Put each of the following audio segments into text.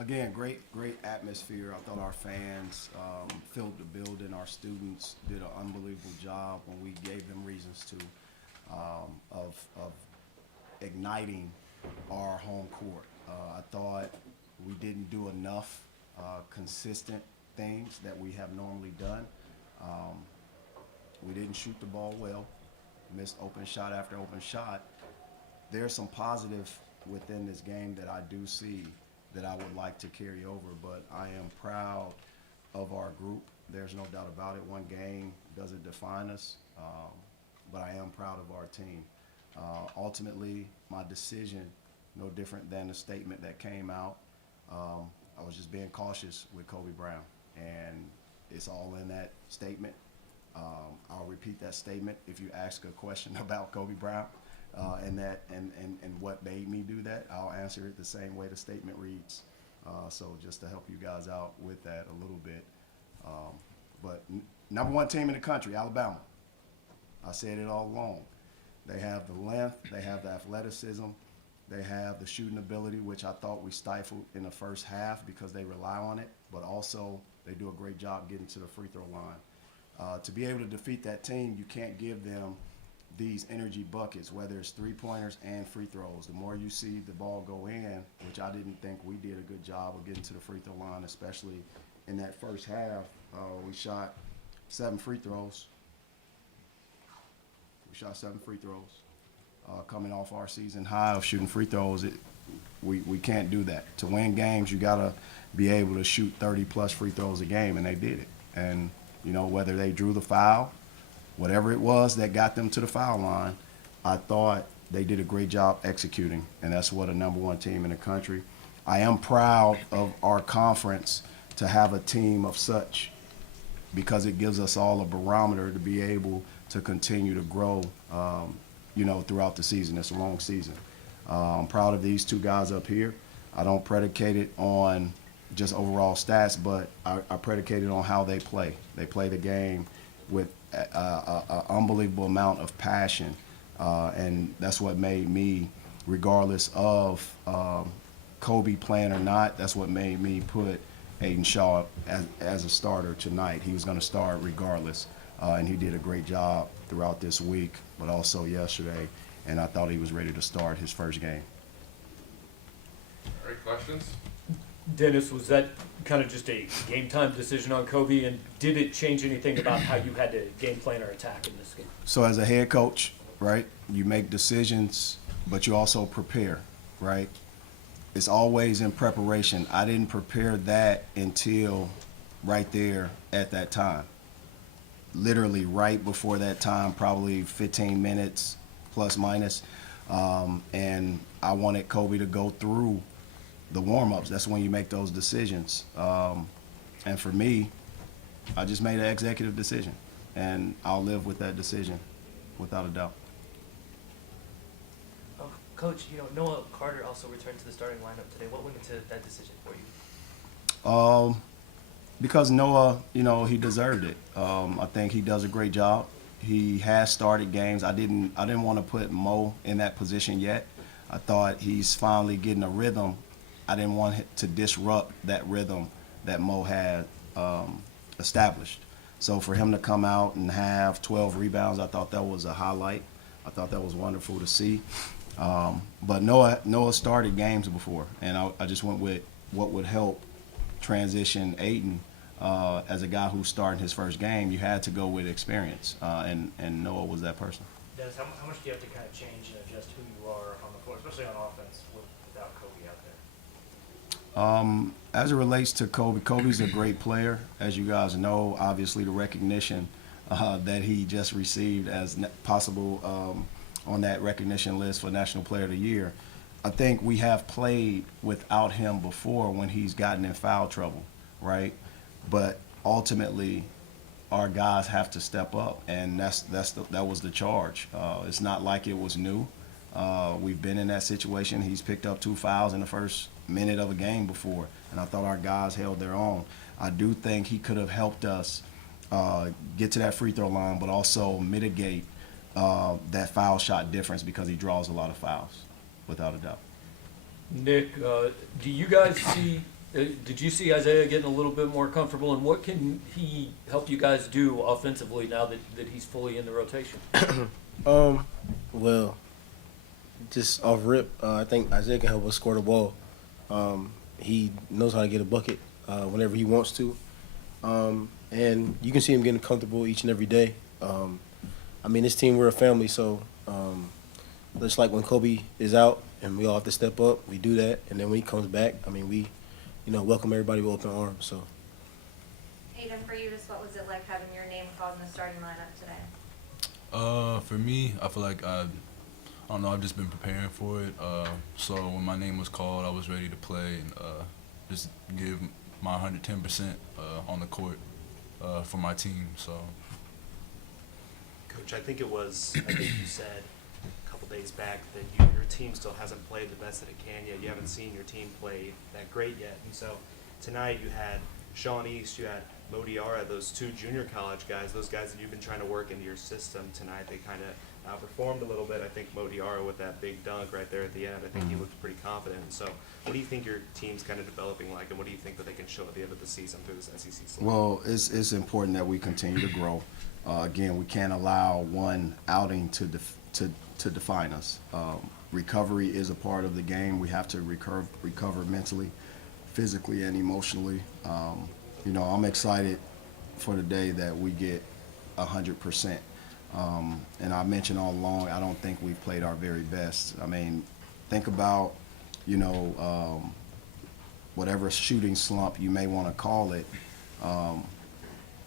Again, great atmosphere. I thought our fans filled the building. Our students did an unbelievable job when we gave them reasons to of igniting our home court. I thought we didn't do enough consistent things that we have normally done. Um, we didn't shoot the ball well, missed open shot after open shot. There's some positive within this game that I do see that I would like to carry over, but I am proud of our group. There's no doubt about it. One game doesn't define us, but I am proud of our team. Ultimately, my decision, no different than the statement that came out. I was just being cautious with Kobe Brown, and it's all in that statement. I'll repeat that statement if you ask a question about Kobe Brown. And what made me do that, I'll answer it the same way the statement reads. So just to help you guys out with that a little bit. But number one team in the country, Alabama. I said it all along. They have the length, they have the athleticism, they have the shooting ability, which I thought we stifled in the first half because they rely on it, but also they do a great job getting to the free throw line. To be able to defeat that team, you can't give them these energy buckets, whether it's three-pointers and free throws. The more you see the ball go in, which I didn't think we did a good job of getting to the free throw line, especially in that first half. We shot 7 free throws. Coming off our season high of shooting free throws, we can't do that. To win games, you got to be able to shoot 30-plus free throws a game, and they did it. And, you know, whether they drew the foul, whatever it was that got them to the foul line, I thought they did a great job executing, and that's what a number one team in the country. I am proud of our conference to have a team of such, because it gives us all a barometer to be able to continue to grow, throughout the season. It's a long season. I'm proud of these two guys up here. I don't predicate it on just overall stats, but I predicate it on how they play. They play the game with an unbelievable amount of passion, and that's what made me, regardless of Kobe playing or not, that's what made me put Aiden Shaw as a starter tonight. He was going to start regardless, and he did a great job throughout this week, but also yesterday, and I thought he was ready to start his first game. All right, questions? Dennis, was that kind of just a game time decision on Kobe, and did it change anything about how you had to game plan or attack in this game? So as a head coach, right, you make decisions, but you also prepare, right? It's always in preparation. I didn't prepare that until right there at that time. Literally right before that time, probably 15 minutes plus minus, and I wanted Kobe to go through the warm-ups. That's when you make those decisions. And for me, I just made an executive decision, and I'll live with that decision without a doubt. Coach, Noah Carter also returned to the starting lineup today. What went into that decision for you? Because Noah, he deserved it. I think he does a great job. He has started games. I didn't want to put Mo in that position yet. I thought he's finally getting a rhythm. I didn't want to disrupt that rhythm that Mo had established. So for him to come out and have 12 rebounds, I thought that was a highlight. I thought that was wonderful to see. But Noah started games before, and I just went with what would help transition Aiden as a guy who's starting his first game. You had to go with experience, and Noah was that person. Dennis, how much do you have to kind of change and adjust who you are on the floor, especially on offense, without Kobe out there? As it relates to Kobe, Kobe's a great player, as you guys know. Obviously, the recognition that he just received as possible on that recognition list for National Player of the Year. I think we have played without him before when he's gotten in foul trouble, right? But ultimately, our guys have to step up, and that was the charge. It's not like it was new. We've been in that situation. He's picked up 2 fouls in the first minute of a game before, and I thought our guys held their own. I do think he could have helped us get to that free throw line, but also mitigate that foul shot difference because he draws a lot of fouls, without a doubt. Nick, do you guys see Did you see Isaiah getting a little bit more comfortable, and what can he help you guys do offensively now that he's fully in the rotation? Well, just off rip, I think Isaiah can help us score the ball. He knows how to get a bucket whenever he wants to. And you can see him getting comfortable each and every day. I mean, this team, we're a family, so just like when Kobe is out and we all have to step up, we do that. And then when he comes back, I mean, we, welcome everybody with open arms. So. Aiden, for you, just what was it like having your name called in the starting lineup today? For me, I feel like I don't know. I've just been preparing for it. So when my name was called, I was ready to play and just give my 110% on the court for my team. So. Coach, I think you said a couple days back that your team still hasn't played the best that it can yet. You haven't seen your team play that great yet. And so tonight you had Sean East, you had Mo Diarra, those two junior college guys, those guys that you've been trying to work into your system tonight. They kind of outperformed a little bit. I think Mo Diarra with that big dunk right there at the end, I think he looked pretty confident. And so what do you think your team's kind of developing like, and what do you think that they can show at the end of the season through this SEC season? Well, it's important that we continue to grow. Again, we can't allow one outing to define us. Recovery is a part of the game. We have to recover mentally, physically, and emotionally. I'm excited for the day that we get 100%. And I mentioned all along, I don't think we've played our very best. I mean, think about, whatever shooting slump you may want to call it.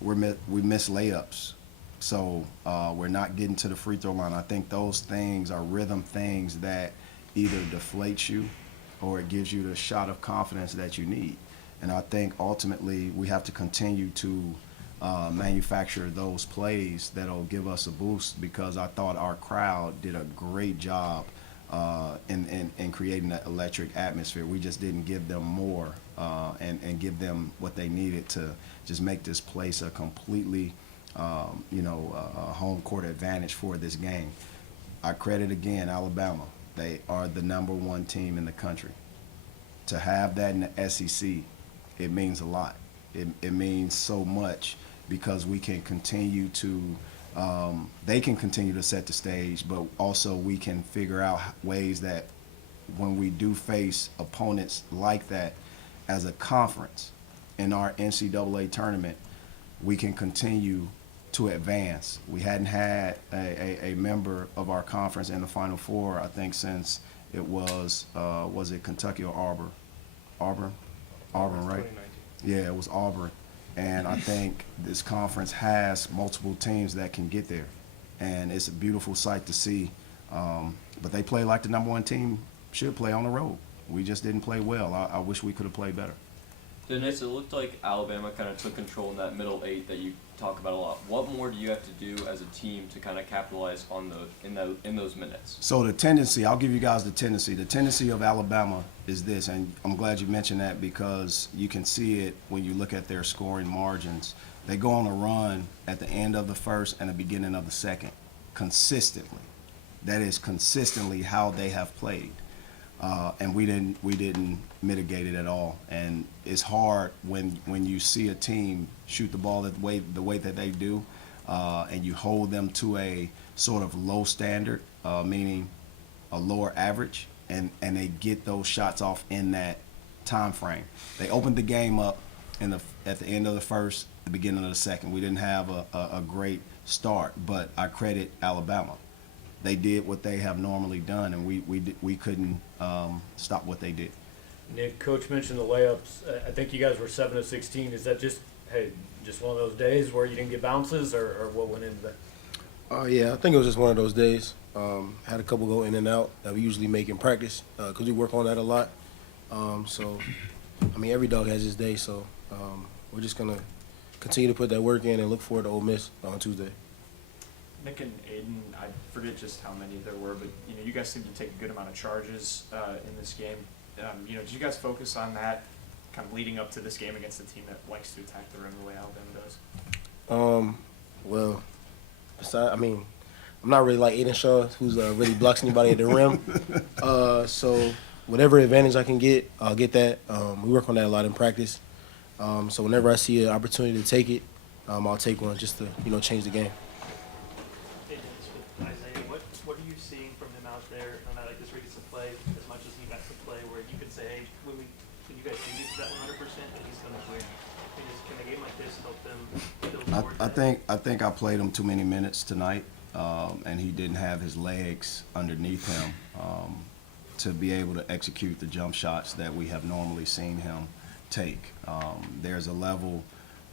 We miss layups. So we're not getting to the free throw line. I think those things are rhythm things that either deflate you or it gives you the shot of confidence that you need. And I think ultimately we have to continue to manufacture those plays that'll give us a boost, because I thought our crowd did a great job in creating that electric atmosphere. We just didn't give them more and give them what they needed to just make this place a completely a home court advantage for this game. I credit again Alabama. They are the #1 team in the country. To have that in the SEC, it means a lot. It means so much, because we can continue to, they can continue to set the stage, but also we can figure out ways that when we do face opponents like that as a conference in our NCAA tournament, we can continue to advance. We hadn't had a member of our conference in the Final Four, I think, since it was it Kentucky or Auburn? Auburn, right? 2019. Yeah, it was Auburn. And I think this conference has multiple teams that can get there. And it's a beautiful sight to see. But they play like the #1 team should play on the road. We just didn't play well. I wish we could have played better. Dennis, it looked like Alabama kind of took control in that middle eight that you talk about a lot. What more do you have to do as a team to kind of capitalize on in those minutes? So the tendency, I'll give you guys the tendency. The tendency of Alabama is this, and I'm glad you mentioned that, because you can see it when you look at their scoring margins. They go on a run at the end of the first and the beginning of the second, consistently. That is consistently how they have played. And we didn't mitigate it at all. And it's hard when you see a team shoot the ball the way that they do, and you hold them to a sort of low standard, meaning a lower average, and they get those shots off in that time frame. They opened the game up at the end of the first, the beginning of the second. We didn't have a great start, but I credit Alabama. They did what they have normally done, and we couldn't stop what they did. Nick, Coach mentioned the layups. I think you guys were 7 of 16. Is that just one of those days where you didn't get bounces, or what went into that? Yeah, I think it was just one of those days. Had a couple go in and out that we usually make in practice, because we work on that a lot. Every dog has his day, so we're just going to continue to put that work in and look forward to Ole Miss on Tuesday. Nick and Aiden, I forget just how many there were, but you guys seem to take a good amount of charges in this game. Did you guys focus on that kind of leading up to this game against a team that likes to attack the rim the way Alabama does? I'm not really like Aiden Shaw, who's really blocks anybody at the rim. So whatever advantage I can get, I'll get that. We work on that a lot in practice. So whenever I see an opportunity to take it, I'll take one just to, change the game. Hey, Dennis, with Isaiah, what are you seeing from him out there on that, like this recent play, as much as he got to play, where you could say, hey, when you guys can get to that 100%, and he's going to win? Can a game like this help them build towards that? I think I played him too many minutes tonight, and he didn't have his legs underneath him to be able to execute the jump shots that we have normally seen him take. There's a level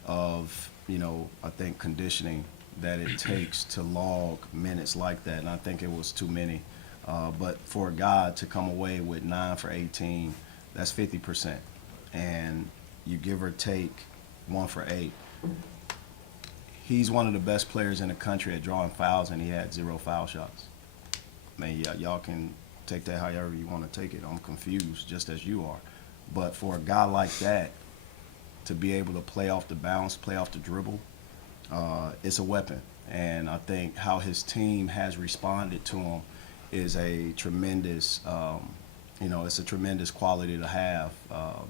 of, I think conditioning that it takes to log minutes like that, and I think it was too many. But for a guy to come away with 9 for 18, that's 50%. And you give or take 1 for 8. He's one of the best players in the country at drawing fouls, and he had 0 foul shots. I mean, y'all can take that however you want to take it. I'm confused, just as you are. But for a guy like that to be able to play off the bounce, play off the dribble, it's a weapon. And I think how his team has responded to him is a tremendous, it's a tremendous quality to have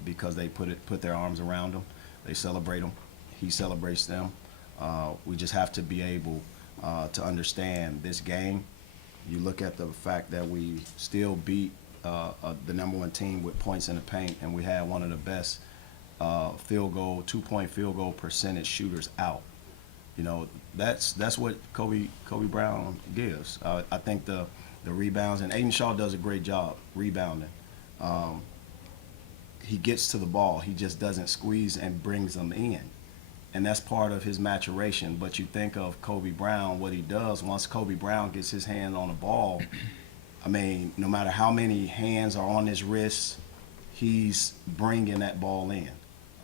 because they put their arms around him. They celebrate him. He celebrates them. We just have to be able to understand this game. You look at the fact that we still beat the #1 team with points in the paint, and we had one of the best 2-point field goal percentage shooters out. That's what Kobe Brown gives. I think the rebounds, and Aiden Shaw does a great job rebounding. He gets to the ball. He just doesn't squeeze and brings them in. And that's part of his maturation. But you think of Kobe Brown, what he does, once Kobe Brown gets his hand on the ball, I mean, no matter how many hands are on his wrist, he's bringing that ball in.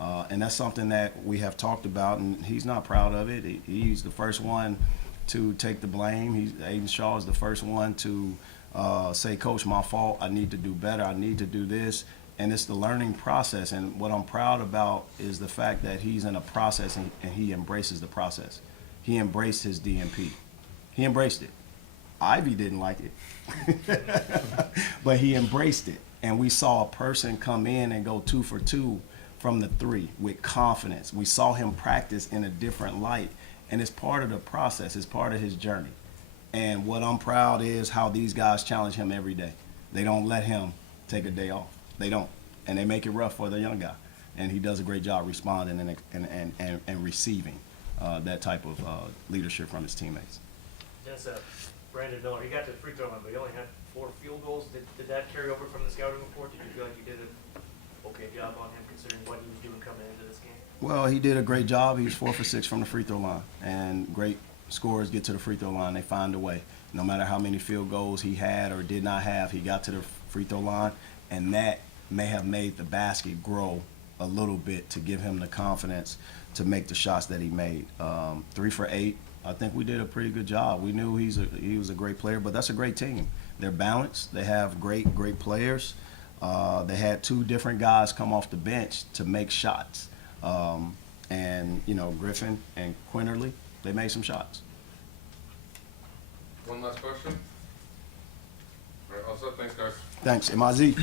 And that's something that we have talked about, and he's not proud of it. He's the first one to take the blame. Aiden Shaw is the first one to say, Coach, my fault. I need to do better. I need to do this. And it's the learning process. And what I'm proud about is the fact that he's in a process and he embraces the process. He embraced his DNP. He embraced it. Ivy didn't like it, but he embraced it. And we saw a person come in and go 2 for 2 from the 3 with confidence. We saw him practice in a different light. And it's part of the process. It's part of his journey. And what I'm proud is how these guys challenge him every day. They don't let him take a day off. They don't. And they make it rough for the young guy. And he does a great job responding and receiving that type of leadership from his teammates. Dennis, Brandon Miller, he got to the free throw line, but he only had 4 field goals. Did that carry over from the scouting report? Did you feel like you did an okay job on him considering what he was doing coming into this game? Well, he did a great job. He was 4 for 6 from the free throw line. And great scorers get to the free throw line. They find a way. No matter how many field goals he had or did not have, he got to the free throw line. And that may have made the basket grow a little bit to give him the confidence to make the shots that he made. 3 for 8. I think we did a pretty good job. We knew he was a great player, but that's a great team. They're balanced. They have great players. They had 2 different guys come off the bench to make shots. And, Griffin and Quinterly, they made some shots. One last question? All right, also, thanks, guys. Thanks. MIZ.